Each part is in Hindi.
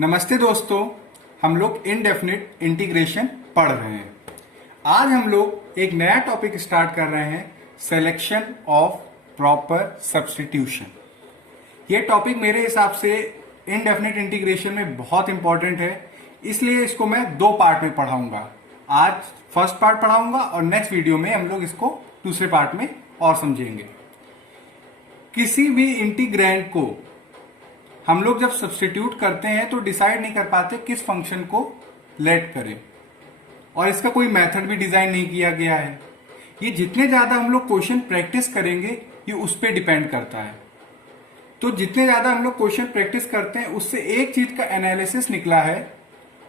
नमस्ते दोस्तों, हम लोग इनडेफिनिट इंटीग्रेशन पढ़ रहे हैं। आज हम लोग एक नया टॉपिक स्टार्ट कर रहे हैं, सिलेक्शन ऑफ प्रॉपर सब्स्टिट्यूशन। ये टॉपिक मेरे हिसाब से इनडेफिनिट इंटीग्रेशन में बहुत इंपॉर्टेंट है, इसलिए इसको मैं दो पार्ट में पढ़ाऊंगा। आज फर्स्ट पार्ट पढ़ाऊंगा और नेक्स्ट वीडियो में हम लोग इसको दूसरे पार्ट में और समझेंगे। किसी भी इंटीग्रैंड को हम लोग जब सब्स्टिट्यूट करते हैं तो डिसाइड नहीं कर पाते किस फंक्शन को लेट करें, और इसका कोई मेथड भी डिजाइन नहीं किया गया है। ये जितने ज्यादा हम लोग क्वेश्चन प्रैक्टिस करेंगे ये उस पर डिपेंड करता है। तो जितने ज्यादा हम लोग क्वेश्चन प्रैक्टिस करते हैं उससे एक चीज का एनालिसिस निकला है,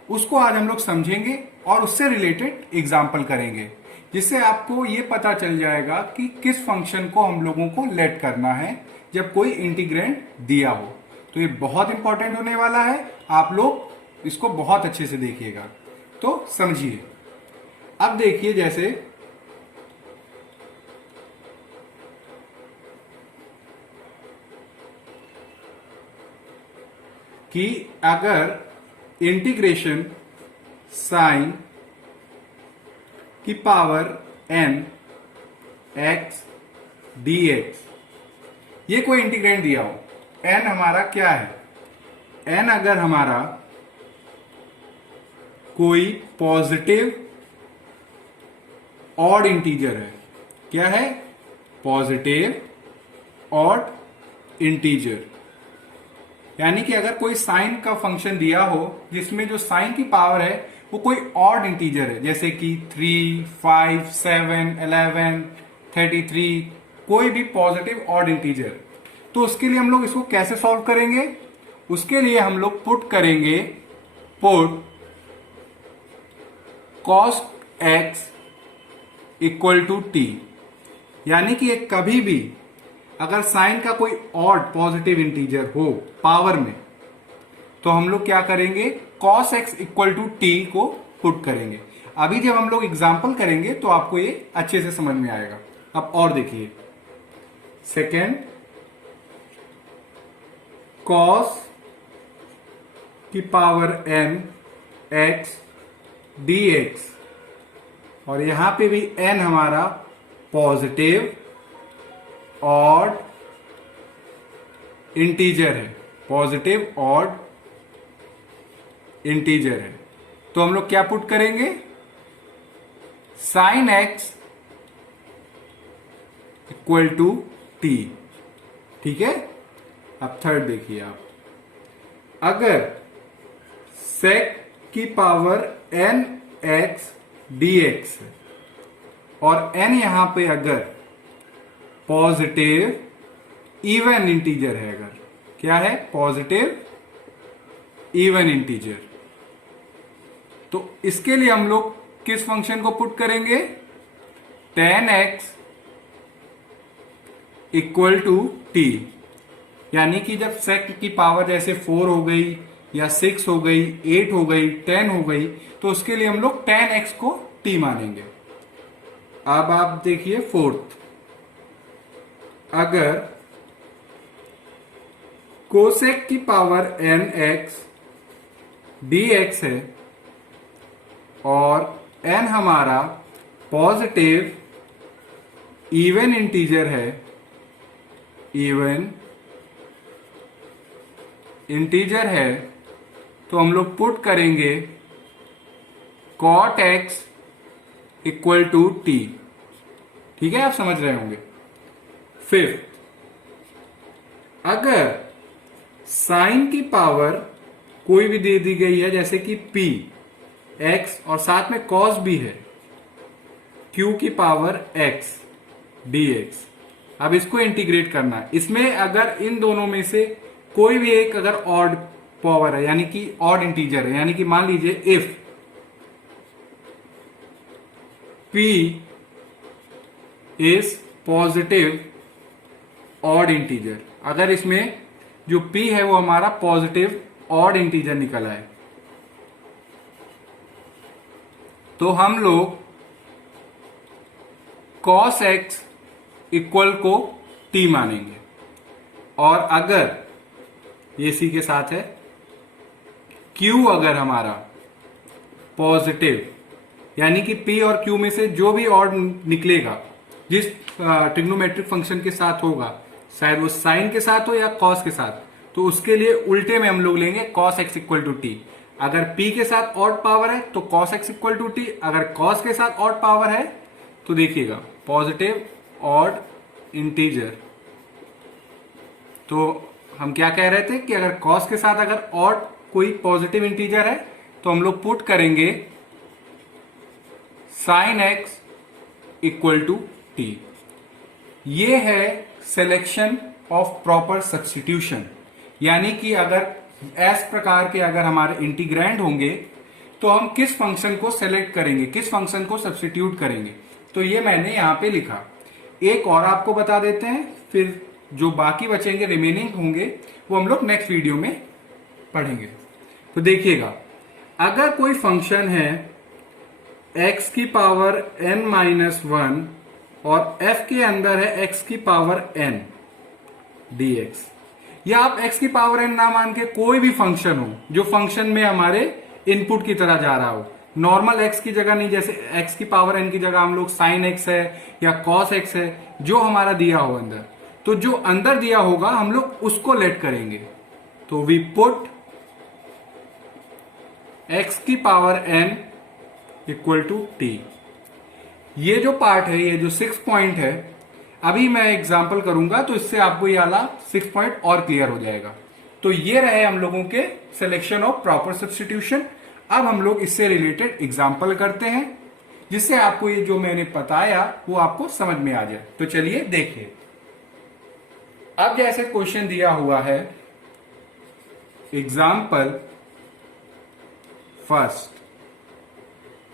उसको आज हम लोग समझेंगे और उससे रिलेटेड एग्जाम्पल करेंगे, जिससे आपको ये पता चल जाएगा कि किस फंक्शन को हम लोगों को लेट करना है जब कोई इंटीग्रैंड दिया हो। तो ये बहुत इंपॉर्टेंट होने वाला है, आप लोग इसको बहुत अच्छे से देखिएगा। तो समझिए, अब देखिए जैसे कि अगर इंटीग्रेशन साइन की पावर n x dx, ये कोई इंटीग्रैंड दिया हो, n हमारा क्या है, n अगर हमारा कोई पॉजिटिव ऑड इंटीजर है, क्या है, पॉजिटिव ऑड इंटीजर, यानी कि अगर कोई साइन का फंक्शन दिया हो जिसमें जो साइन की पावर है वो कोई ऑड इंटीजर है, जैसे कि 3, 5, 7, 11, 33, कोई भी पॉजिटिव ऑड इंटीजर, तो उसके लिए हम लोग इसको कैसे सॉल्व करेंगे? उसके लिए हम लोग पुट करेंगे cos x equal to t, यानी कि एक कभी भी अगर साइन का कोई ऑड पॉजिटिव इंटीजर हो पावर में, तो हम लोग क्या करेंगे, cos x equal to t को पुट करेंगे। अभी जब हम लोग एग्जाम्पल करेंगे तो आपको ये अच्छे से समझ में आएगा। अब और देखिए, सेकेंड cos की पावर n x dx, और यहां पे भी n हमारा पॉजिटिव ऑड इंटीजर है, पॉजिटिव ऑड इंटीजर है। तो हम लोग क्या पुट करेंगे, sine x equal to t, ठीक है। अब थर्ड देखिए आप, अगर sec की पावर n x dx है और n यहां पे अगर पॉजिटिव इवन इंटीजर है, अगर क्या है, पॉजिटिव इवन इंटीजर, तो इसके लिए हम लोग किस फंक्शन को पुट करेंगे, tan x equal to t, यानी कि जब sec की पावर जैसे 4 हो गई या 6 हो गई, 8 हो गई, 10 हो गई, तो उसके लिए हम लोग tan x को t मानेंगे। अब आप देखिए फोर्थ, अगर कोसेक की पावर n x dx है और n हमारा पॉजिटिव इवन इंटीजर है, इवन इंटीजर है, तो हम लोग पुट करेंगे cot x equal to t, ठीक है, आप समझ रहे होंगे। फिफ्थ, अगर साइन की पावर कोई भी दे दी गई है, जैसे कि p x और साथ में cos भी है, q की पावर x dx, अब इसको इंटीग्रेट करना है। इसमें अगर इन दोनों में से कोई भी एक अगर ऑड पावर है, यानी कि ऑड इंटीजर है, यानी कि मान लीजिए if p is positive odd integer, अगर इसमें जो p है वो हमारा पॉजिटिव ऑड इंटीजर निकला है, तो हम लोग cos x इक्वल को t मानेंगे। और अगर ये सी के साथ है, Q अगर हमारा पॉजिटिव, यानी कि P और Q में से जो भी ऑड निकलेगा जिस ट्रिग्नोमेट्रिक फंक्शन के साथ होगा, शायद वो साइन के साथ हो या कॉस के साथ, तो उसके लिए उल्टे में हम लोग लेंगे cos x equal to t. अगर P के साथ ऑड पावर है तो cos x equal to t, अगर cos के साथ ऑड पावर है तो देखिएगा पॉजिटिव ऑड इंटीजर। तो हम क्या कह रहे थे कि अगर cos के साथ अगर ऑड कोई पॉजिटिव इंटीजर है तो हम लोग पुट करेंगे sin x equal to t. ये है सिलेक्शन ऑफ प्रॉपर सब्स्टिट्यूशन, यानी कि अगर इस प्रकार के अगर हमारे इंटीग्रैंड होंगे तो हम किस फंक्शन को सेलेक्ट करेंगे, किस फंक्शन को सब्स्टिट्यूट करेंगे। तो ये मैंने यहां पे लिखा। एक और आपको बता देते हैं, फिर जो बाकी बचेंगे रिमेनिंग होंगे वो हम लोग नेक्स्ट वीडियो में पढ़ेंगे। तो देखिएगा, अगर कोई फंक्शन है x की पावर n माइनस वन और f के अंदर है x की पावर n dx, या आप x की पावर n ना मान के कोई भी फंक्शन हो जो फंक्शन में हमारे इनपुट की तरह जा रहा हो, नॉर्मल x की जगह नहीं, जैसे x की पावर n की जगह हम लोग sin x है या cos x है, जो हमारा दिया हो अंदर, तो जो अंदर दिया होगा हम लोग उसको लेट करेंगे। तो वी पुट x की power n equal to t. ये जो पार्ट है, ये जो 6 पॉइंट है, अभी मैं एग्जांपल करूंगा तो इससे आपको ये वाला 6 पॉइंट और क्लियर हो जाएगा। तो ये रहे हम लोगों के सिलेक्शन ऑफ प्रॉपर सब्स्टिट्यूशन। अब हम लोग इससे रिलेटेड एग्जांपल करते हैं जिससे आपको ये जो मैंने बताया वो आपको समझ में आ जाए। तो चलिए देखिए। अब जैसे क्वेश्चन दिया हुआ है, एग्जाम्पल फर्स्ट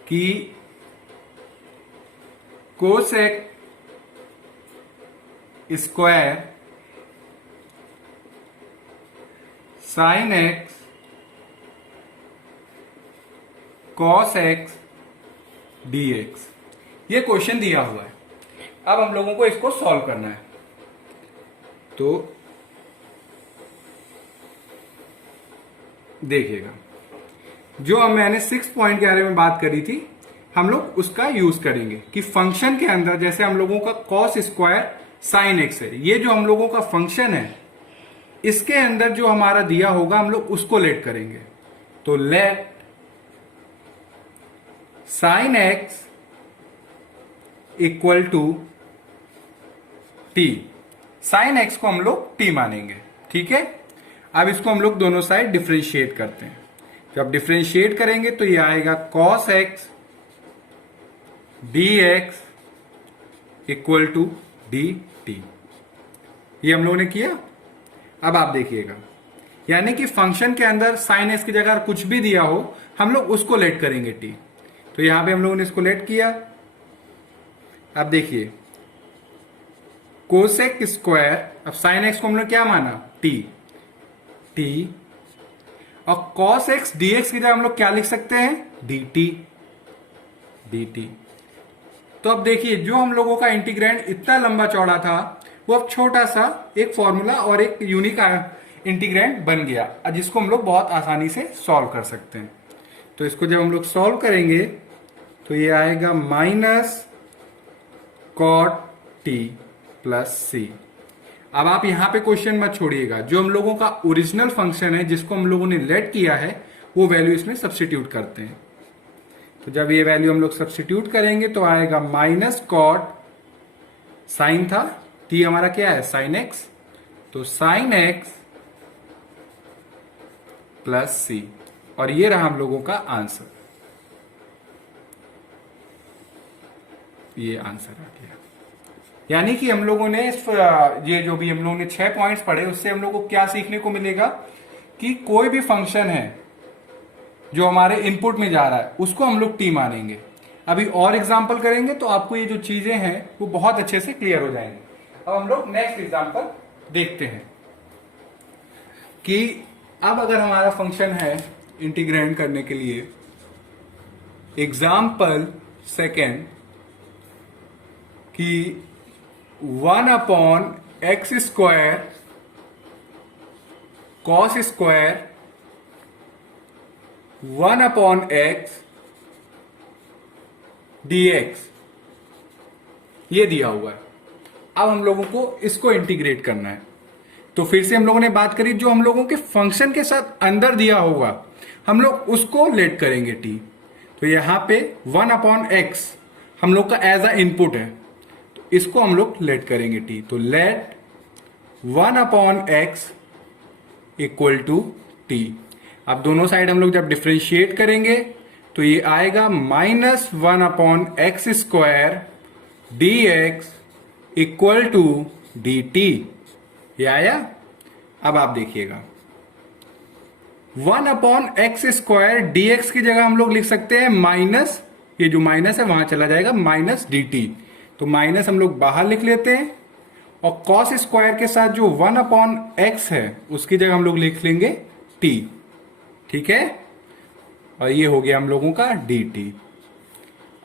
कि cosec square sine x cos x dx, ये क्वेश्चन दिया हुआ है। अब हम लोगों को इसको सॉल्व करना है। तो देखिएगा, जो मैंने 6 पॉइंट के बारे में बात करी थी, हम लोग उसका यूज करेंगे कि फंक्शन के अंदर जैसे हम लोगों का कॉस स्क्वायर साइन एक्स है, ये जो हम लोगों का फंक्शन है, इसके अंदर जो हमारा दिया होगा हम लोग उसको लेट करेंगे। तो let sine x equal to t. Sine x को हम लोग टी मानेंगे, ठीक है। अब इसको हम लोग दोनों साइड डिफरेंशिएट करते हैं। जब डिफरेंशिएट करेंगे तो ये आएगा cos x d x equal to d t. ये हम लोगों ने किया। अब आप देखिएगा, यानी कि फंक्शन के अंदर साइन एक्स की जगह कुछ भी दिया हो हम लोग उसको लेट करेंगे टी। तो यहां पे हम लोगों ने इसको लेट किया। अब देखिए, कोसेक स्क्वायर, अब साइन एक्स को हम लोग क्या माना, टी टी, और कॉस एक्स डीएक्स की जगह हम लोग क्या लिख सकते हैं, डी टी डी टी। तो अब देखिए, जो हम लोगों का इंटीग्रैंड इतना लंबा चौड़ा था वो अब छोटा सा एक फॉर्मूला और एक यूनिक इंटीग्रैंड बन गया, जिसको हम लोग बहुत आसानी से सॉल्व कर सकते हैं। तो इसको जब हम लोग सॉल्व करेंगे तो ये आएगा माइनस कॉट टी प्लस सी। अब आप यहां पे क्वेश्चन मत छोड़िएगा, जो हम लोगों का ओरिजिनल फंक्शन है जिसको हम लोगों ने लेट किया है वो वैल्यू इसमें सब्स्टिट्यूट करते हैं। तो जब ये वैल्यू हम लोग सब्स्टिट्यूट करेंगे तो आएगा माइनस कॉट, साइन था, टी हमारा क्या है, साइन एक्स, तो साइन एक्स प्लस सी, और ये रहा हम लोगों का आंसर। ये आंसर आ गया। यानी कि हम लोगों ने ये जो भी हम लोगों ने 6 पॉइंट्स पढ़े उससे हम लोगों को क्या सीखने को मिलेगा कि कोई भी फंक्शन है जो हमारे इनपुट में जा रहा है उसको हम लोग टी मानेंगे। अभी और एग्जांपल करेंगे तो आपको ये जो चीजें हैं वो बहुत अच्छे से क्लियर हो जाएंगे। अब हम लोग नेक्स्ट एग्जांपल देखते हैं कि अब अगर हमारा फंक्शन है इंटीग्रेट करने के लिए, एग्जांपल सेकेंड कि 1/x square cos square 1/x dx ये दिया हुआ है। अब हम लोगों को इसको इंटीग्रेट करना है। तो फिर से हम लोगों ने बात करी, जो हम लोगों के फंक्शन के साथ अंदर दिया होगा हम लोग उसको लेट करेंगे t। तो यहां पे 1/x हम लोग का एज अ इनपुट है, तो इसको हम लोग लेट करेंगे t। तो late 1/x equal to t। अब दोनों साइड हम लोग जब डिफ्रेंशिएट करेंगे तो ये आएगा -1/x² dx equal to dt। ये आया। अब आप देखिएगा 1/x² dx की जगह हम लोग लिख सकते हैं माइनस, ये जो माइनस है वहां चला जाएगा माइनस dt। तो माइनस हम लोग बाहर लिख लेते हैं और cos स्क्वायर के साथ जो 1/x है उसकी जगह हम लोग लिख लेंगे t। ठीक है, और ये हो गया हम लोगों का dt।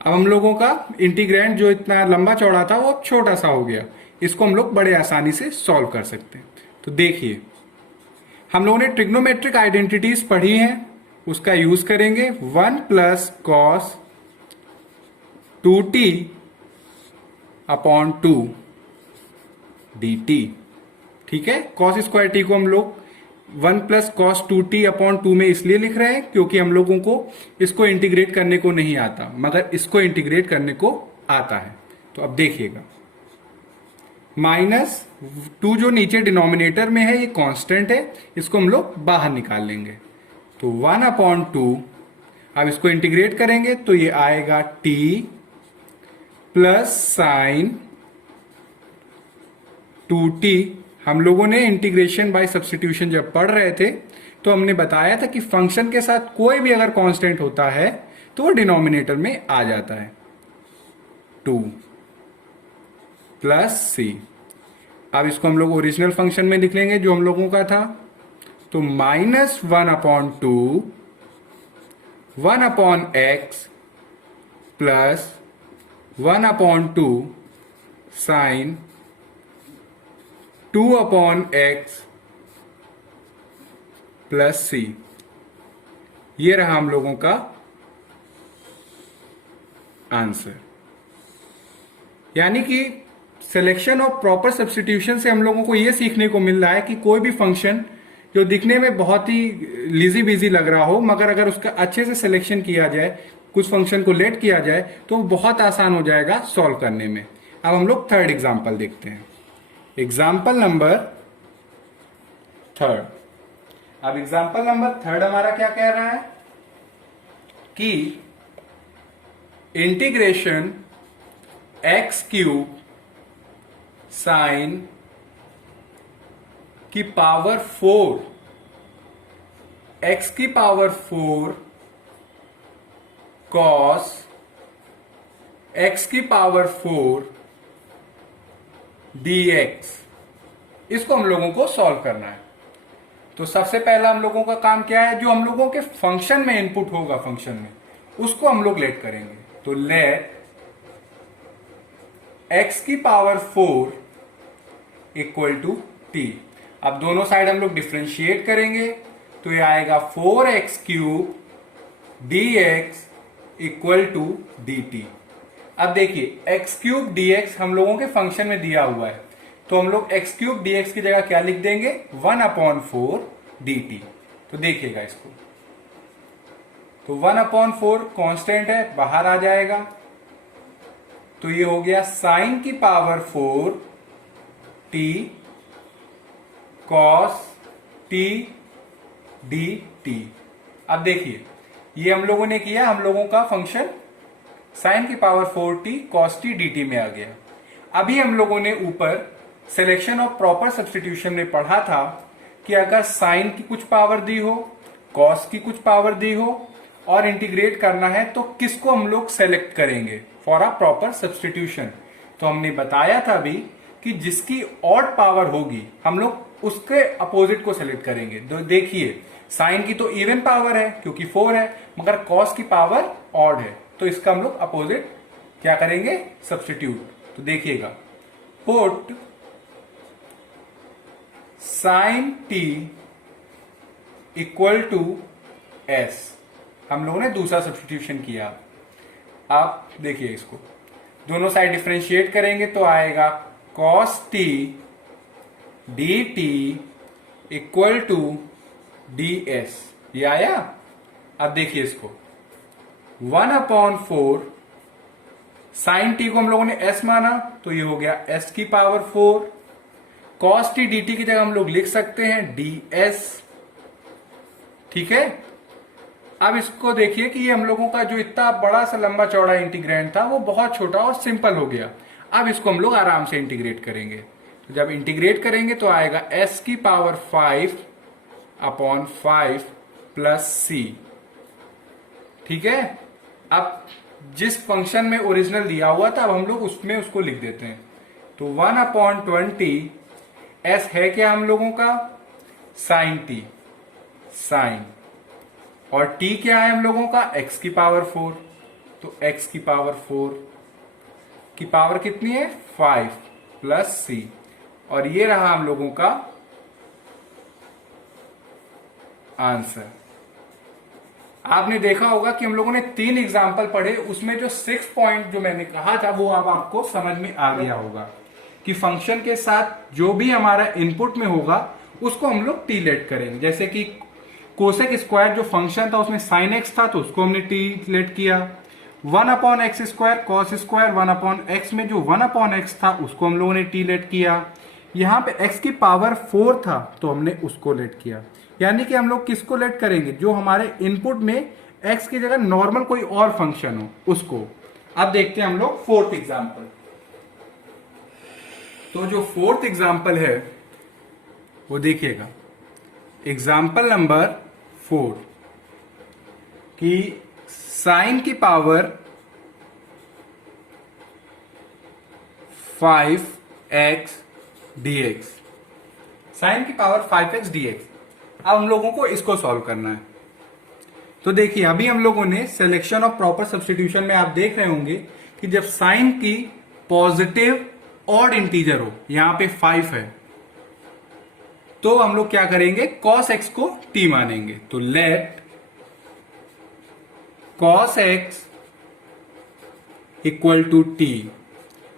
अब हम लोगों का इंटीग्रैंड जो इतना लंबा चौड़ा था वो अब छोटा सा हो गया, इसको हम लोग बड़े आसानी से सॉल्व कर सकते हैं। तो देखिए हम लोगों ने ट्रिग्नोमेट्रिक आइडेंटिटीज पढ़ी हैं, उसका यूज करेंगे। 1 + cos 2t अपॉन 2 dt। ठीक है, cos स्क्वायर t को हम लोग 1 + cos 2t अपॉन 2 में इसलिए लिख रहे हैं क्योंकि हम लोगों को इसको इंटीग्रेट करने को नहीं आता, मगर इसको इंटीग्रेट करने को आता है। तो अब देखिएगा -2 जो नीचे डिनोमिनेटर में है ये कांस्टेंट है, इसको हम लोग बाहर निकाल लेंगे। तो 1/2, अब इसको इंटीग्रेट करेंगे तो ये आएगा t प्लस साइन 2t। हम लोगों ने इंटीग्रेशन बाय सब्स्टिट्यूशन जब पढ़ रहे थे तो हमने बताया था कि फंक्शन के साथ कोई भी अगर कांस्टेंट होता है तो वो डिनोमिनेटर में आ जाता है। 2 प्लस c। अब इसको हम लोग ओरिजिनल फंक्शन में लिख लेंगे जो हम लोगों का था। तो -1/2 1/x plus 1/2 sign 2/x plus c। ये रहा हम लोगों का आंसर। यानी कि सिलेक्शन ऑफ प्रॉपर सब्स्टिट्यूशन से हम लोगों को यह सीखने को मिल रहा है कि कोई भी फंक्शन जो दिखने में बहुत ही लीजी बिजी लग रहा हो, मगर अगर उसका अच्छे से सिलेक्शन किया जाए, कुछ फंक्शन को लेट किया जाए तो बहुत आसान हो जाएगा सॉल्व करने में। अब हम लोग थर्ड एग्जाम्पल देखते हैं। Example number 3। अब एग्जाम्पल नंबर 3 हमारा क्या कह रहा है कि इंटीग्रेशन x³ साइन की power 4 x⁴ cos x⁴ dx, इसको हम लोगों को सॉल्व करना है। तो सबसे पहला हम लोगों का काम क्या है, जो हम लोगों के फंक्शन में इनपुट होगा फंक्शन में उसको हम लोग लेट करेंगे। तो late x⁴ equal to t। अब दोनों साइड हम लोग डिफ्रेंशिएट करेंगे तो ये आएगा 4x³ dx equal to dt। अब देखिए x³ dx हम लोगों के फंक्शन में दिया हुआ है, तो हम लोग x³ dx की जगह क्या लिख देंगे 1/4 dt। तो देखिएगा इसको, तो 1/4 कांस्टेंट है बाहर आ जाएगा, तो ये हो गया साइन की power 4 t cos t dt। अब देखिए ये हम लोगों ने किया, हम लोगों का फंक्शन साइन की power 4t cos t dt में आ गया। अभी हम लोगों ने ऊपर सिलेक्शन ऑफ प्रॉपर सब्स्टिट्यूशन में पढ़ा था कि अगर साइन की कुछ पावर दी हो, कॉस की कुछ पावर दी हो और इंटीग्रेट करना है तो किसको हम लोग सेलेक्ट करेंगे फॉर अ प्रॉपर सब्स्टिट्यूशन। तो हमने बताया था अभी कि जिसकी ऑड पावर होगी हम लोग उसके अपोजिट को सेलेक्ट करेंगे। तो देखिए साइन की तो इवन पावर है क्योंकि 4 है, मगर कॉस की पावर ऑड है, तो इसका हम लोग अपोजिट क्या करेंगे सब्स्टिट्यूट। तो देखिएगा put sine t equal to s। हम लोगों ने दूसरा सब्स्टिट्यूशन किया। आप देखिए इसको, दोनों साइड डिफरेंशिएट करेंगे तो आएगा cos t dt equal to ds। ये आया। अब देखिए इसको 1/4 साइन टी को हम लोगों ने s माना तो ये हो गया s की पावर 4। cos t dt की जगह हम लोग लिख सकते हैं ds। ठीक है। अब इसको देखिए कि ये हम लोगों का जो इतना बड़ा सा लंबा चौड़ा इंटीग्रेंड था वो बहुत छोटा और सिंपल हो गया। अब इसको हम लोग आराम से इंटीग्रेट करेंगे। तो जब इंटीग्रेट करेंगे तो आएगा s की पावर 5/5 प्लस c। ठीक है। अब जिस फंक्शन में ओरिजिनल दिया हुआ था अब हम लोग उसमें उसको लिख देते हैं। तो 1/20 s है क्या हम लोगों का, साइन t, साइन, और t क्या है हम लोगों का, x की पावर 4। तो x की पावर 4 की पावर कितनी है, 5 प्लस c, और ये रहा हम लोगों का आंसर। आपने देखा होगा कि हम लोगों ने 3 एग्जाम्पल पढ़े, उसमें जो 6 पॉइंट जो मैंने कहा था वो अब आपको समझ में आ गया होगा कि फंक्शन के साथ जो भी हमारा इनपुट में होगा उसको हम लोग टी लेट करेंगे। जैसे कि कोसेक स्क्वायर जो फंक्शन था उसमें साइन एक्स था तो उसको हमने टी लेट किया। 1/x square cos square 1/x में जो 1/x था उसको हम लोगों ने टी लेट किया। यहाँ पे x की पावर 4 था तो हमने उसको लेट किया। यानी कि हम लोग किसको लेट करेंगे, जो हमारे इनपुट में x की जगह नॉर्मल कोई और फंक्शन हो उसको। अब देखते हैं हम लोग फोर्थ एग्जाम्पल। तो जो फोर्थ एग्जाम्पल है वो देखिएगा, एग्जाम्पल नंबर 4 कि साइन की पावर 5x dx, साइन की पावर 5x dx। अब हम लोगों को इसको सॉल्व करना है। तो देखिए अभी हम लोगों ने सिलेक्शन ऑफ प्रॉपर सब्स्टिट्यूशन में आप देख रहे होंगे कि जब साइन की पॉजिटिव ऑड इंटीजर हो, यहां पे 5 है, तो हम लोग क्या करेंगे, cos x को t मानेंगे। तो let cos x equal to t।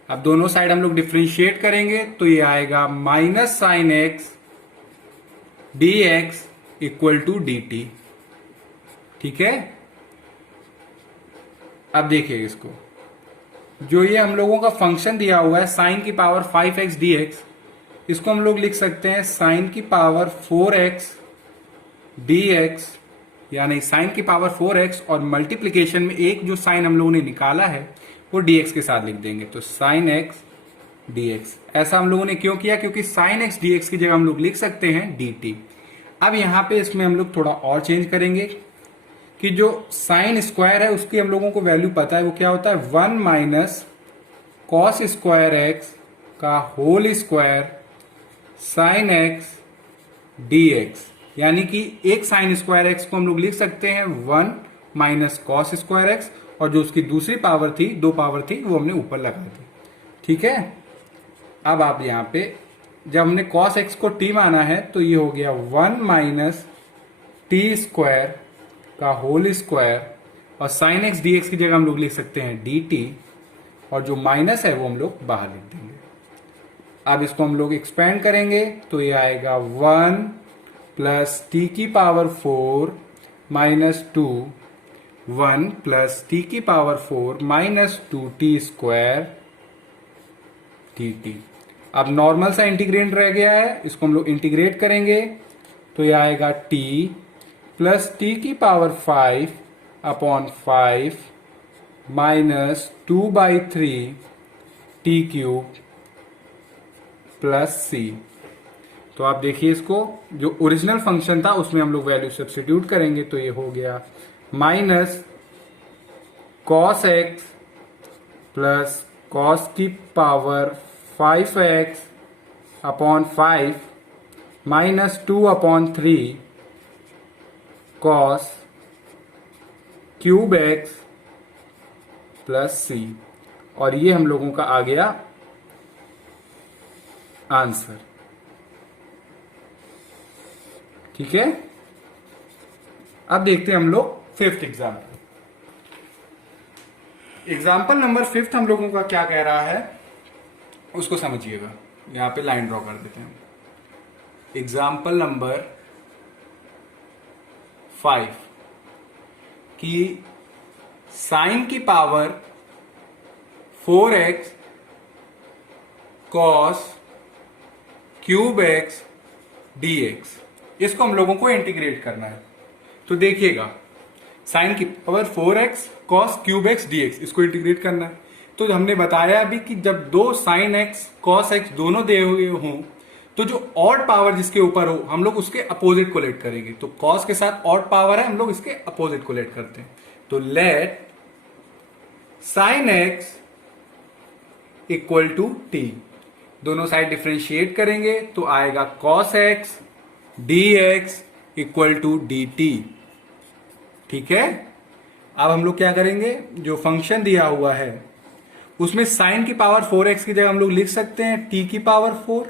अब दोनों साइड हम लोग डिफ्रेंशिएट करेंगे तो ये आएगा minus sine x dx equal to dt। ठीक है। अब देखिए इसको, जो ये हम लोगों का फंक्शन दिया हुआ है साइन की पावर 5x dx, इसको हम लोग लिख सकते हैं साइन की पावर 4x dx, यानी साइन की पावर 4x और मल्टीप्लीकेशन में एक जो साइन हम लोगों ने निकाला है वो dx के साथ लिख देंगे। तो साइन x dx। ऐसा हम लोगों ने क्यों किया, क्योंकि साइन x dx की जगह हम लोग लिख सकते हैं dt। अब यहां पे इसमें हम लोग थोड़ा और चेंज करेंगे कि जो साइन स्क्वायर है उसकी हम लोगों को वैल्यू पता है, वो क्या होता है, 1 माइनस कॉस स्क्वायर एक्स का whole square sine x dx। यानी कि एक साइन स्क्वायर एक्स को हम लोग लिख सकते हैं 1 माइनस कॉस स्क्वायर एक्स, और जो उसकी दूसरी पावर थी, 2 पावर थी, वो हमने ऊपर लगा दी। ठीक है। अब आप यहां पे जब हमने cos x को t माना है तो ये हो गया 1 माइनस टी स्क्वायर का होल स्क्वायर, और साइन एक्स dx की जगह हम लोग लिख सकते हैं dt, और जो माइनस है वो हम लोग बाहर लिख देंगे। अब इसको हम लोग एक्सपेंड करेंगे तो ये आएगा 1 प्लस टी की पावर 4 माइनस 2, 1 प्लस टी की power 4 minus 2t square dt। अब नॉर्मल सा इंटीग्रेंड रह गया है, इसको हम लोग इंटीग्रेट करेंगे तो ये आएगा t प्लस टी की power 5/5 minus 2/3 T cube plus c। तो आप देखिए इसको, जो ओरिजिनल फंक्शन था उसमें हम लोग वैल्यू सब्स्टिट्यूट करेंगे तो ये हो गया minus cos x plus cos की power 5x/5 minus 2/3 cos cube x plus c, और ये हम लोगों का आ गया आंसर। ठीक है। अब देखते हैं हम लोग fifth example. Example number fifth हम लोगों का क्या कह रहा है उसको समझिएगा। यहां पे लाइन ड्रॉ कर देते हैं। एग्जाम्पल नंबर 5 कि साइन की power 4x cos cube x dx, इसको हम लोगों को इंटीग्रेट करना है। तो देखिएगा, साइन की power 4x cos cube x dx, इसको इंटीग्रेट करना है। तो हमने बताया अभी कि जब दो साइन x cos x दोनों दिए हुए हों तो जो ऑड पावर जिसके ऊपर हो हम लोग उसके अपोजिट को लेट करेंगे। तो cos के साथ ऑड पावर है, हम लोग इसके अपोजिट को लेट करते हैं। तो let sine x equal to t, दोनों साइड डिफरेंशिएट करेंगे तो आएगा cos x dx equal to dt। ठीक है, अब हम लोग क्या करेंगे, जो फंक्शन दिया हुआ है उसमें साइन की पावर 4x की जगह हम लोग लिख सकते हैं t की पावर 4,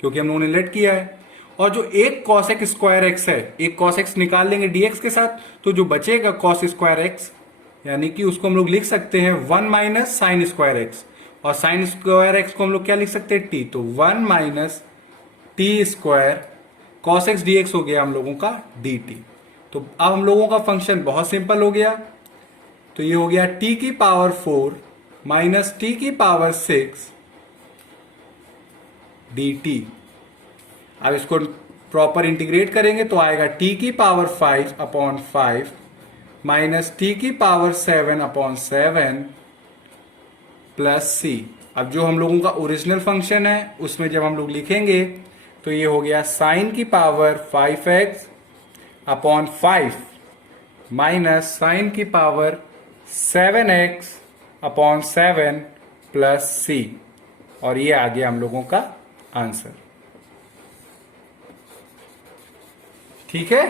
क्योंकि हम लोगों ने लेट किया है। और जो एक cos x स्क्वायर x है, एक cos x निकाल लेंगे dx के साथ, तो जो बचेगा cos स्क्वायर x, यानी कि उसको हम लोग लिख सकते हैं 1 माइनस साइन स्क्वायर x, और साइन स्क्वायर x को हम लोग क्या लिख सकते हैं t, तो 1 minus T square cos x dx हो गया हम लोगों का dt। तो अब हम लोगों का फंक्शन बहुत सिंपल हो गया। तो ये हो गया t की पावर 4 माइनस t की पावर 6 dt। अब इसको प्रॉपर इंटीग्रेट करेंगे तो आएगा t की पावर 5 अपॉन 5 माइनस t की पावर 7 अपॉन 7 प्लस c। अब जो हम लोगों का ओरिजिनल फंक्शन है उसमें जब हम लोग लिखेंगे तो ये हो गया साइन की power 5x upon 5 minus sine की power 7x upon 7 plus c, और ये आ गया हम लोगों का आंसर। ठीक है,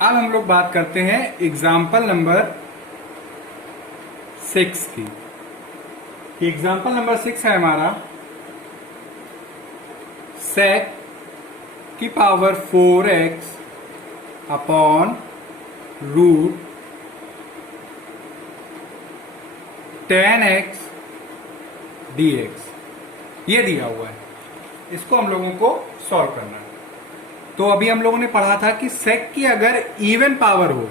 अब हम लोग बात करते हैं एग्जाम्पल नंबर 6 की। एग्जाम्पल नंबर 6 है हमारा सेक की power 4x upon root 10x dx, ये दिया हुआ है। इसको हम लोगों को सॉल्व करना है। तो अभी हम लोगों ने पढ़ा था कि सेक की अगर इवन पावर हो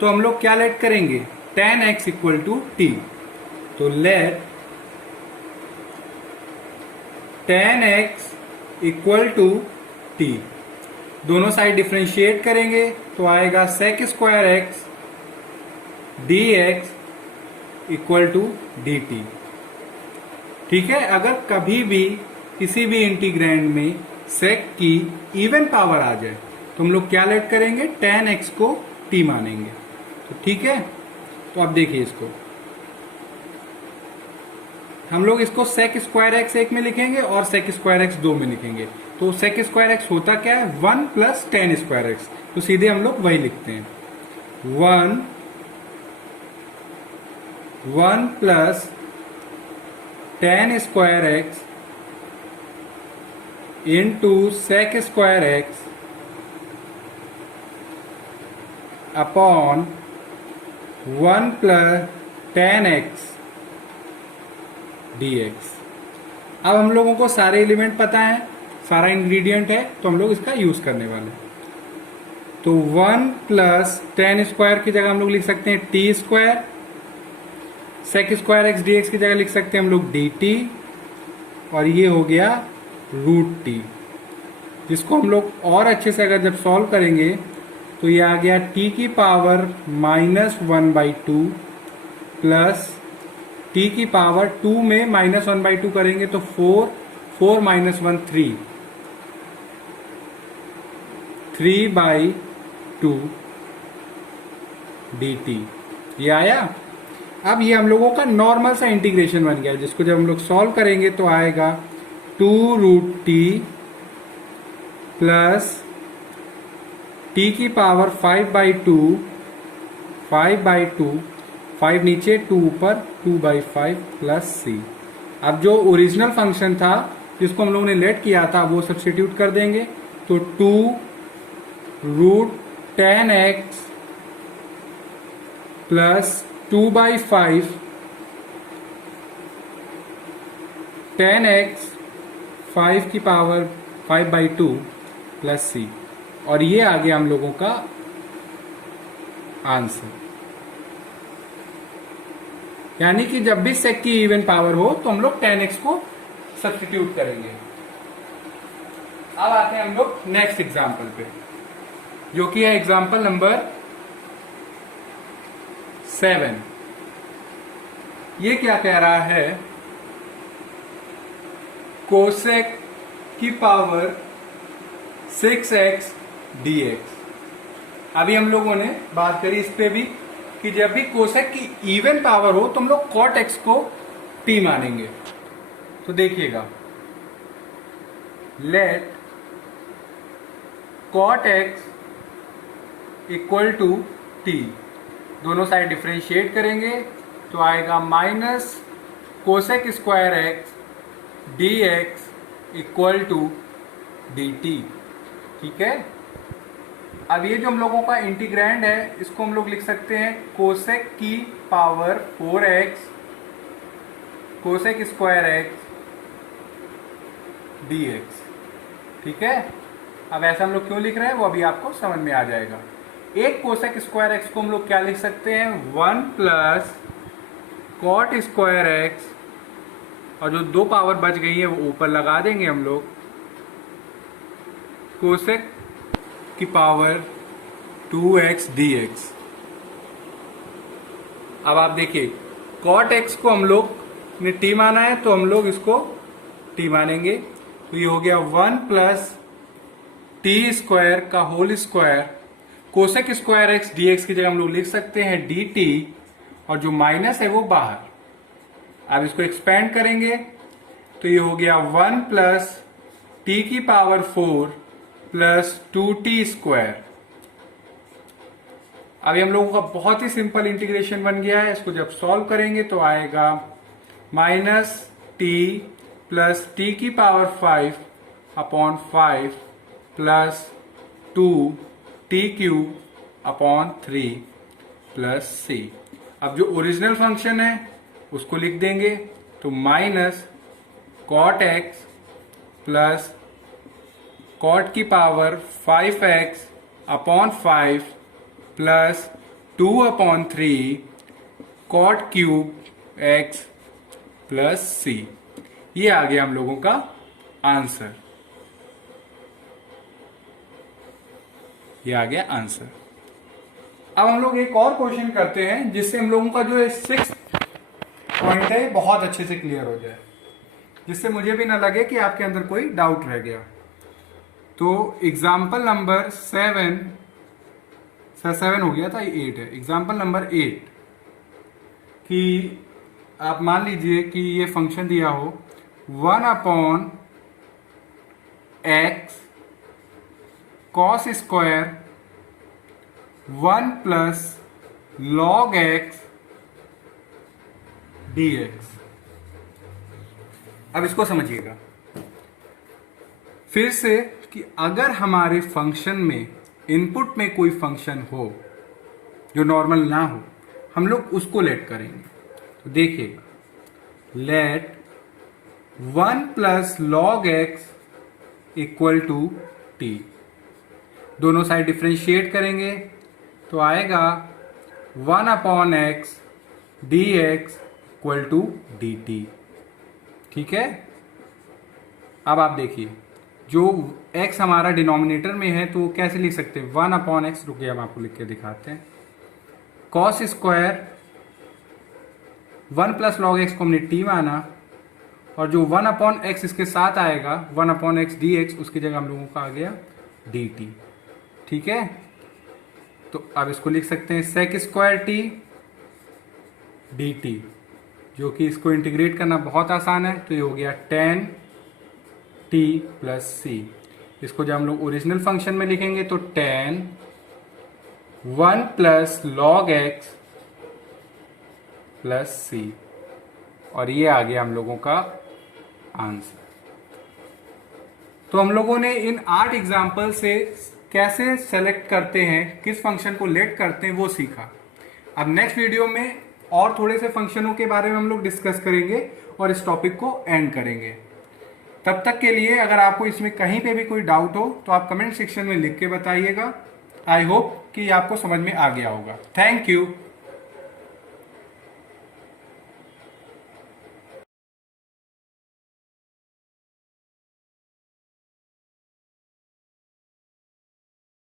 तो हम लोग क्या लेट करेंगे, 10x इक्वल टू टी। तो let 10x equal to t, दोनों साइड डिफरेंशिएट करेंगे तो आएगा sec square x dx equal to dt। ठीक है, अगर कभी भी किसी भी इंटीग्रैंड में सेक की इवन पावर आ जाए तो हम लोग क्या लेट करेंगे, 10x को t मानेंगे। तो ठीक है, तो अब देखिए इसको हम लोग इसको सेक स्क्वायर एक्स एक में लिखेंगे और सेक स्क्वायर एक्स 2 में लिखेंगे। तो सेक स्क्वायर एक्स होता क्या है, 1 प्लस 10 स्क्वायर एक्स, तो सीधे हम लोग वही लिखते हैं 1 plus 10 square x into sec square x upon 1 plus 10x dx। अब हम लोगों को सारे एलिमेंट पता है, सारा इंग्रेडिएंट है, तो हम लोग इसका यूज करने वाले। तो 1 प्लस 10 स्क्वायर की जगह हम लोग लिख सकते हैं t square, sec square x dx की जगह लिख सकते हैं हम लोग dt, और ये हो गया रूट टी, जिसको हम लोग और अच्छे से अगर जब सॉल्व करेंगे तो ये आ गया t की पावर -1/2 प्लस t की पावर 2 में -1/2 करेंगे तो 4 माइनस 1 3/2 dt, ये आया। अब ये हम लोगों का नॉर्मल सा इंटीग्रेशन बन गया, जिसको जब हम लोग सॉल्व करेंगे तो आएगा 2 रूट टी प्लस t की पावर 5/2 5 नीचे 2 ऊपर 2/5 प्लस c। अब जो ओरिजिनल फंक्शन था जिसको हम लोगों ने लेट किया था वो सब्स्टिट्यूट कर देंगे। तो 2√10x प्लस 2/5 10x 5 की पावर 5/2 प्लस c, और ये आ गया हम लोगों का आंसर। यानी कि जब भी सेक की इवन पावर हो तो हम लोग 10x को सब्स्टिट्यूट करेंगे। अब आते हैं हम लोग नेक्स्ट एग्जाम्पल पे, जो कि है एग्जाम्पल नंबर 7। ये क्या कह रहा है, कोसेक की पावर 6x dx। अभी हम लोगों ने बात करी इस पे भी कि जब भी कोसेक की इवन पावर हो तो हम लोग कॉट एक्स को t मानेंगे। तो देखिएगा, let cot x equal to t, दोनों साइड डिफरेंशिएट करेंगे तो आएगा minus cosec square x d x equal to d t. ठीक है, अब ये जो हम लोगों का इंटीग्रैंड है इसको हम लोग लिख सकते हैं कोसेक की power 4x cosec square x dx। ठीक है, अब ऐसा हम लोग क्यों लिख रहे हैं वो अभी आपको समझ में आ जाएगा। एक कोसेक स्क्वायर एक्स को हम लोग क्या लिख सकते हैं, 1 प्लस कॉट स्क्वायर एक्स, और जो दो पावर बच गई है वो ऊपर लगा देंगे हम लोग, कोसेक की पावर 2x dx। अब आप देखिए, कॉट एक्स को हम लोग ने t माना है तो हम लोग इसको t मानेंगे। तो ये हो गया 1 प्लस टी स्क्वायर का whole square, cosec square x dx की जगह हम लोग लिख सकते हैं dt, और जो माइनस है वो बाहर। अब इसको एक्सपेंड करेंगे तो ये हो गया 1 प्लस टी की पावर 4 प्लस 2t स्क्वायर। अभी हम लोगों का बहुत ही सिंपल इंटीग्रेशन बन गया है। इसको जब सॉल्व करेंगे तो आएगा माइनस टी प्लस टी की power 5 upon 5 plus 2t³ upon 3 plus c। अब जो ओरिजिनल फंक्शन है उसको लिख देंगे तो minus cot x plus cot की power 5x upon 5 plus 2 upon 3 cot cube x plus c। ये आ गया हम लोगों का आंसर। ये आ गया आंसर। अब हम लोग एक और क्वेश्चन करते हैं जिससे हम लोगों का जो 6 पॉइंट है बहुत अच्छे से क्लियर हो जाए, जिससे मुझे भी ना लगे कि आपके अंदर कोई डाउट रह गया। तो एग्जाम्पल नंबर 7 हो गया था, ये 8 है। एग्जाम्पल नंबर 8 कि आप मान लीजिए कि ये फंक्शन दिया हो 1 upon x cos square 1 plus log x dx। अब इसको समझिएगा फिर से कि अगर हमारे फंक्शन में इनपुट में कोई फंक्शन हो जो नॉर्मल ना हो, हम लोग उसको लेट करेंगे। तो देखिएगा, let 1 plus log x equal to t, दोनों साइड डिफ्रेंशिएट करेंगे तो आएगा 1 upon x d x equal to d t. ठीक है, अब आप देखिए जो x हमारा डिनोमिनेटर में है तो कैसे लिख सकते हैं, 1 अपॉन एक्स, रुकिए हम आपको लिख के दिखाते हैं। Cos square 1 plus log x को हमने t माना, और जो 1 अपॉन एक्स इसके साथ आएगा 1 अपॉन एक्स डी एक्स, उसकी जगह हम लोगों का आ गया डी टी। ठीक है, तो अब इसको लिख सकते हैं sec square t d t, जो कि इसको इंटीग्रेट करना बहुत आसान है। तो ये हो गया 10 t प्लस सी। इसको जब हम लोग ओरिजिनल फंक्शन में लिखेंगे तो 10 1 प्लस लॉग एक्स प्लस सी, और ये आ गया हम लोगों का आंसर। तो हम लोगों ने इन 8 एग्जाम्पल से कैसे सेलेक्ट करते हैं, किस फंक्शन को लेट करते हैं, वो सीखा। अब नेक्स्ट वीडियो में और थोड़े से फंक्शनों के बारे में हम लोग डिस्कस करेंगे और इस टॉपिक को एंड करेंगे। तब तक के लिए अगर आपको इसमें कहीं पे भी कोई डाउट हो तो आप कमेंट सेक्शन में लिख के बताइएगा। आई होप कि आपको समझ में आ गया होगा। Thank you.